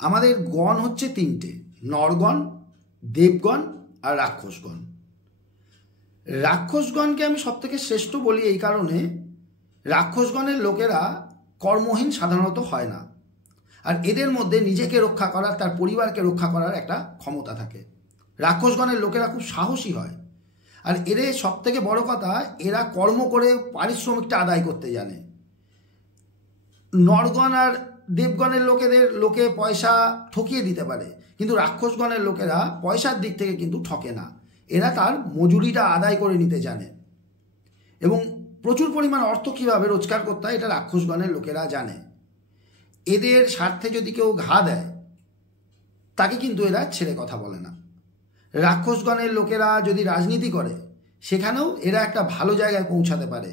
আমাদের গণ হচ্ছে তিনটে, নরগণ, দেবগণ আর রাক্ষসগণ। রাক্ষসগণকে আমি সবথেকে শ্রেষ্ঠ বলি এই কারণে, রাক্ষসগণের লোকেরা কর্মহীন সাধারণত হয় না, আর এদের মধ্যে নিজেকে রক্ষা করার, তার পরিবারকে রক্ষা করার একটা ক্ষমতা থাকে। রাক্ষসগণের লোকেরা খুব সাহসী হয়, আর এদের সবথেকে বড় কথা, এরা কর্ম করে পারিশ্রমিকটা আদায় করতে জানে। নরগণ আর দেবগণের লোকে পয়সা ঠকিয়ে দিতে পারে, কিন্তু রাক্ষসগণের লোকেরা পয়সার দিক থেকে কিন্তু ঠকে না, এরা তার মজুরিটা আদায় করে নিতে জানে, এবং প্রচুর পরিমাণ অর্থ কীভাবে রোজগার করতে হয় এটা রাক্ষসগণের লোকেরা জানে। এদের স্বার্থে যদি কেউ ঘা দেয় তাকে কিন্তু এরা ছেড়ে কথা বলে না। রাক্ষসগণের লোকেরা যদি রাজনীতি করে সেখানেও এরা একটা ভালো জায়গায় পৌঁছাতে পারে,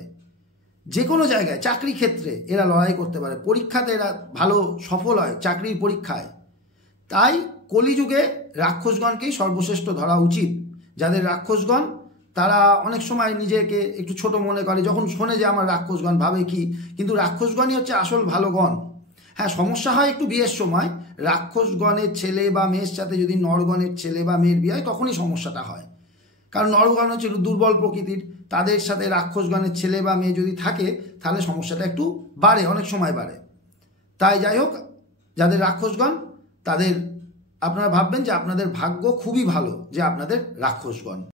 যে কোনো জায়গায়, চাকরি ক্ষেত্রে এরা লড়াই করতে পারে, পরীক্ষাতে এরা ভালো সফল হয় চাকরির পরীক্ষায়। তাই কলিযুগে রাক্ষসগণকেই সর্বশ্রেষ্ঠ ধরা উচিত। যাদের রাক্ষসগণ, তারা অনেক সময় নিজেকে একটু ছোট মনে করে, যখন শোনে যে আমার রাক্ষসগণ, ভাবে কি, কিন্তু রাক্ষসগণই হচ্ছে আসল ভালো গণ। হ্যাঁ, সমস্যা হয় একটু বিয়ের সময়, রাক্ষসগণের ছেলে বা মেয়ের সাথে যদি নরগণের ছেলে বা মেয়ের বিয়ে হয় তখনই সমস্যাটা হয়, কারণ নরগণ হচ্ছে একটু দুর্বল প্রকৃতির, তাদের সাথে রাক্ষসগণের ছেলে বা মেয়ে যদি থাকে তাহলে সমস্যাটা একটু বাড়ে, অনেক সময় বাড়ে। তাই যাই হোক, যাদের রাক্ষসগণ তাদের আপনারা ভাববেন যে আপনাদের ভাগ্য খুবই ভালো যে আপনাদের রাক্ষসগণ।